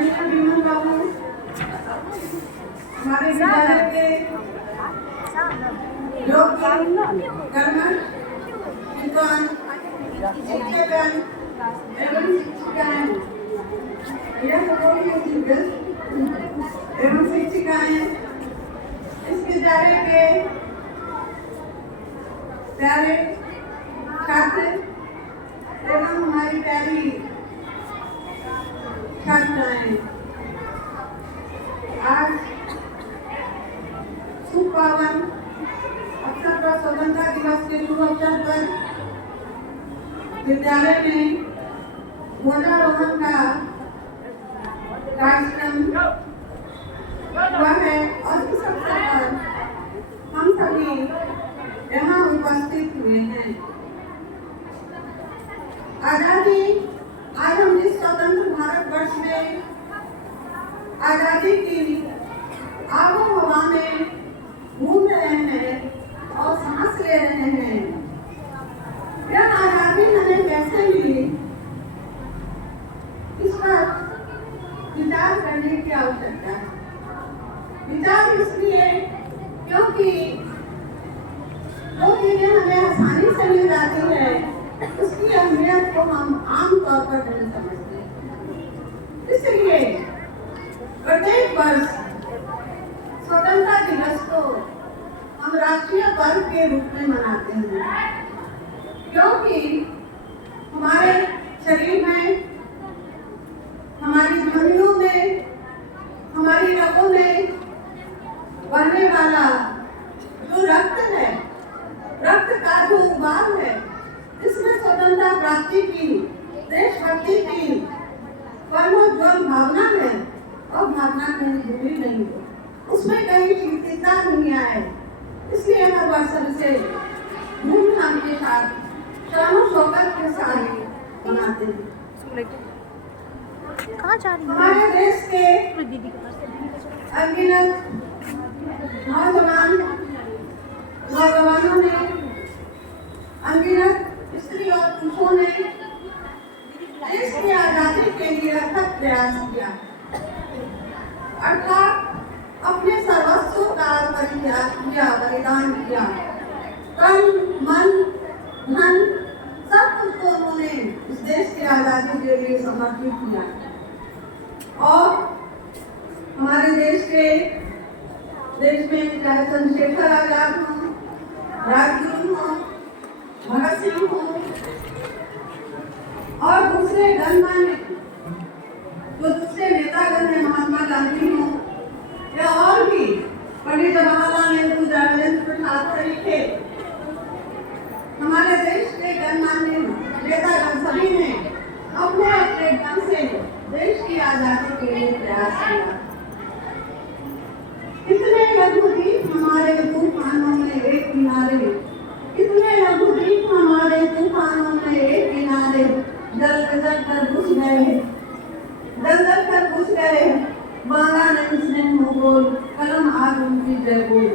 माननीय विमल बाबू हमारे विद्यालय के योग्य कर्मठ विद्वान शिक्षकगण एवं शिक्षिकाएं एवं शिक्षिकाएं इस विद्यालय के प्यारे छात्र एवं हमारी प्यारी छात्राएं, आज सुपावन अवसर पर स्वतंत्रता दिवस के शुभ अवसर पर विद्यालय में ध्वजारोहण का कार्यक्रम हुआ है और इस अवसर पर हम सभी यहाँ उपस्थित हुए हैं। आजादी, आज हम इस स्वतंत्र भारत वर्ष में आजादी की आगो हवा में घूम रहे हैं और सांस ले रहे हैं। यह आजादी हमें कैसे मिली, इस पर विचार करने की आवश्यकता है। विचार इसलिए क्योंकि जो चीजें हमें आसानी से मिल जाती है उसकी अहमियत को हम आम तौर पर नहीं समझते। इसलिए प्रत्येक वर्ष स्वतंत्रता दिवस को हम राष्ट्रीय पर्व के रूप में मनाते हैं, क्योंकि हमारे शरीर में, हमारी ध्वनियों में, हमारी रगों में बहने वाला जो रक्त है, रक्त का जो उबाल है, जिसमें स्वतंत्रता प्राप्ति की, देशभक्ति की परमोज्वल भावना है और भावना कहीं जुड़ी नहीं है, उसमें कहीं शिथिलता नहीं आए। इसलिए हर वर्ष से धूमधाम के साथ, शानो शौकत के साथ मनाते हैं। कहाँ जा रही है? हमारे देश के अनगिनत नौजवानों ने, अनगिनत स्त्री और पुरुषों ने देश की आजादी के लिए अथक प्रयास किया, अर्थात अपने सर्वस्व का परित्याग किया, बलिदान किया। तन, मन, धन सब कुछ को उन्होंने इस देश की आजादी के लिए समर्पित किया। और हमारे देश में चाहे चंद्रशेखर आजाद हो, राजगुरु हो, भगत सिंह हो और दूसरे गणमान्य जो दूसरे नेतागण हैं, महात्मा गांधी हो या और भी पंडित जवाहरलाल नेहरू, राजेंद्र प्रसाद तरीके हमारे देश के गणमान्य नेतागण सभी ने अपने अपने ढंग से देश की आजादी के लिए प्रयास किया। इतने लघुदीप हमारे तूफानों में एक किनारे, इतने लघुदीप हमारे तूफानों में एक किनारे, जल कर घुस गए, जल कर घुस गए, मांगा नहीं स्नेह बोल, कलम आग उनकी जय बोल।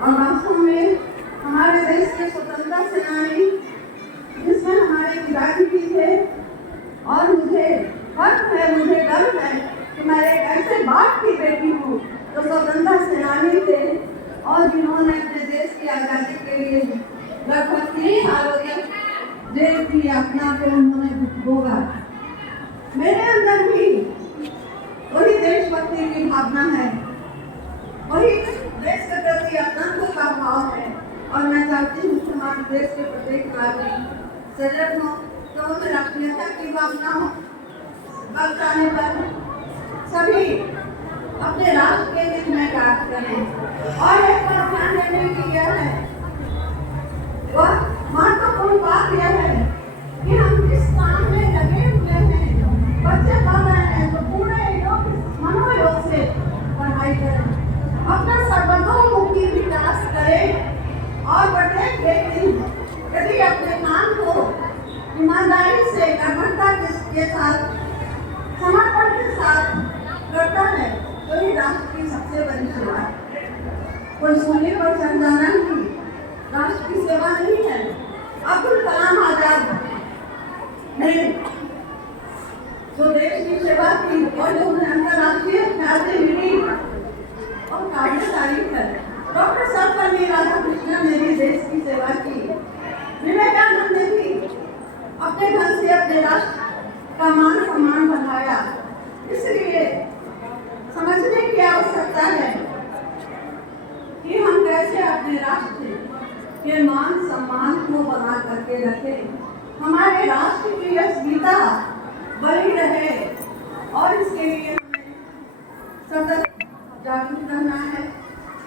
और वास्तव में हमारे देश के स्वतंत्रता सेनानी, जिसमें हमारे पिताजी भी थे, और मुझे फख्र है, मुझे गर्व है कि मैं एक ऐसे बाप की बेटी हूँ जो स्वतंत्रता सेनानी थे और जिन्होंने अपने देश की आजादी के लिए लगभग 3 सालों तक जेल की यातना को उन्होंने भोगा। मेरे अंदर भी वही देशभक्ति की भावना है, वही देश के प्रति अपनत्व का भाव है, और मैं चाहती हूँ कि हमारे देश के प्रत्येक नागरिक सजग हो, तो उन्हें राष्ट्रीयता की भावना हो। वक्त आने पर सभी अपने राष्ट्र के हित में कार्य करें। और एक बात ध्यान देने की यह है, वह महत्वपूर्ण बात यह है कि हम जिस काम में लगे हुए हैं, बच्चे पढ़ रहे हैं, तो पूरे मनोयोग से पढ़ाई करें, अपना सर्वतोमुखी विकास करें और प्रत्येक व्यक्ति यदि अपने काम को ईमानदारी से, कर्मठता के साथ, समर्पण के साथ करता है तो ही राष्ट्र की सबसे बड़ी सेवा है। कोई सोने पर चढ़ जाना नहीं राष्ट्र की सेवा नहीं है। अब्दुल कलाम आजाद ने जो देश की सेवा की और जो उन्हें अंतर्राष्ट्रीय ख्याति मिली और काबिल तारीफ है। डॉक्टर सर्वपल्ली राधाकृष्णन ने भी देश की सेवा की। विवेकानंद ने भी अपने ढंग से अपने राष्ट्र का मान सम्मान बढ़ाया। इसलिए समझने की आवश्यकता है कि हम कैसे अपने राष्ट्र के मान सम्मान को बना करके रखें, हमारे राष्ट्र की अस्मिता बनी रहे और इसके लिए हमें सतत जागरूक रहना है,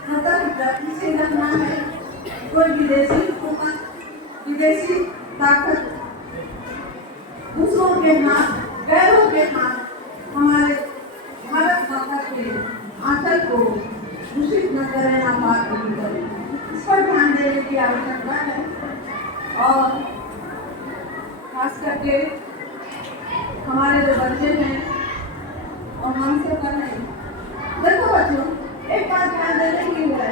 सतत गति से रहना है। कोई विदेशी हुकूमत, विदेशी ताकत दूसरों के हाथ, गैरों के हाथ हमारे भारत माता के आंचल को दूषित न करें, ना पाक नहीं करें। इस पर ध्यान देने की आवश्यकता है और खास करके हमारे जो बच्चे हैं और हमसे पढ़े। देखो बच्चों, एक बात ध्यान देने की है,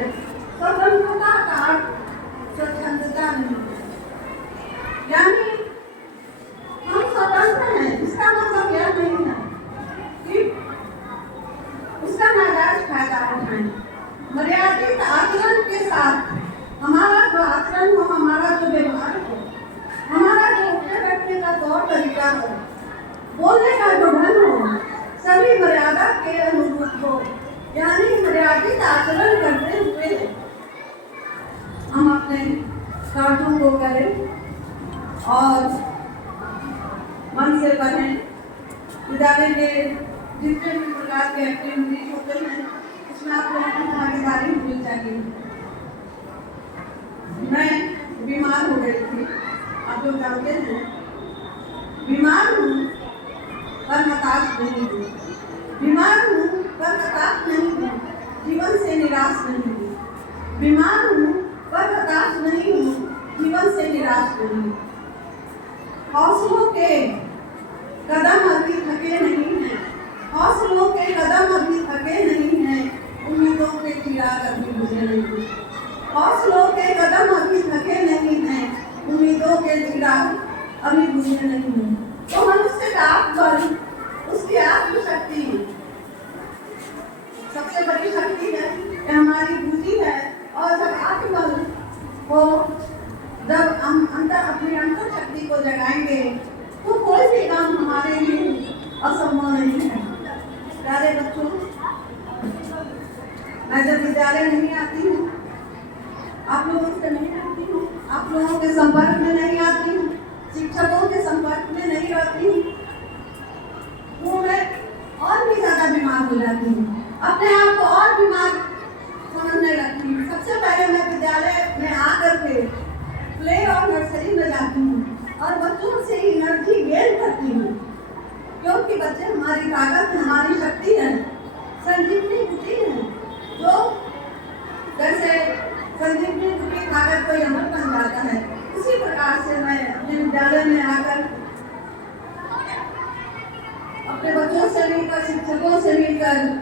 स्वतंत्रता का स्वतंत्रता नहीं, यानी हम स्वतंत्र हैं इसका मतलब यह नहीं है कि उसका नाजायज फायदा उठाएं। मर्यादित आचरण के साथ हमारा जो आचरण हो, हमारा जो व्यवहार हो, हमारा जो उठने बैठने का तौर तरीका हो, बोलने का जो ढंग हो, सभी मर्यादा के अनुरूप हो, यानी मर्यादित आचरण करते हुए हम अपने कार्यों को करें और मन से पढ़ें। विद्यालय के जितने भी प्रकार के एक्टिविटीज होते हैं उसमें आप लोगों की भागीदारी होनी चाहिए। मैं बीमार हो गई थी, आप लोग जानते हैं, बीमार हूँ पर हताश नहीं हूँ, बीमार हूँ पर हताश नहीं हूँ, जीवन से निराश नहीं हूँ, बीमार हूँ पर हताश नहीं हूँ, जीवन से निराश नहीं हूँ। हौसलों के कदम अभी थके नहीं हैं, हौसलों के कदम अभी थके नहीं हैं, उम्मीदों के चिराग अभी बुझे नहीं हैं। हौसलों के कदम अभी थके नहीं हैं, उम्मीदों के चिराग अभी बुझे नहीं हैं। तो मनुष्य का आत्मबल, उसकी आत्मशक्ति सबसे बड़ी शक्ति है, ये हमारी बुद्धि है। और जब आत्मबल को, जब हम अपनी अंतर शक्ति को जगाएंगे तो कोई भी काम हमारे लिए असंभव नहीं है। प्यारे बच्चों, मैं जब विद्यालय नहीं आती हूँ, आप लोगों से नहीं रहती हूँ, आप लोगों के संपर्क में नहीं आती हूँ, शिक्षकों के संपर्क में नहीं रहती हूँ, तो मैं और भी ज्यादा बीमार हो जाती हूँ, अपने आप को और बीमार समझने लगती हूँ। सबसे पहले मैं विद्यालय में आकर के प्ले और नर्सरी में जाती हूँ और बच्चों से एनर्जी गेन करती हूँ, क्योंकि बच्चे हमारी ताकत, हमारी शक्ति है, संजीवनी बूटी है। जो जैसे संजीवनी बूटी खाकर कोई अमर बन जाता है, उसी प्रकार से मैं अपने विद्यालय में आकर अपने बच्चों से मिलकर, शिक्षकों से मिलकर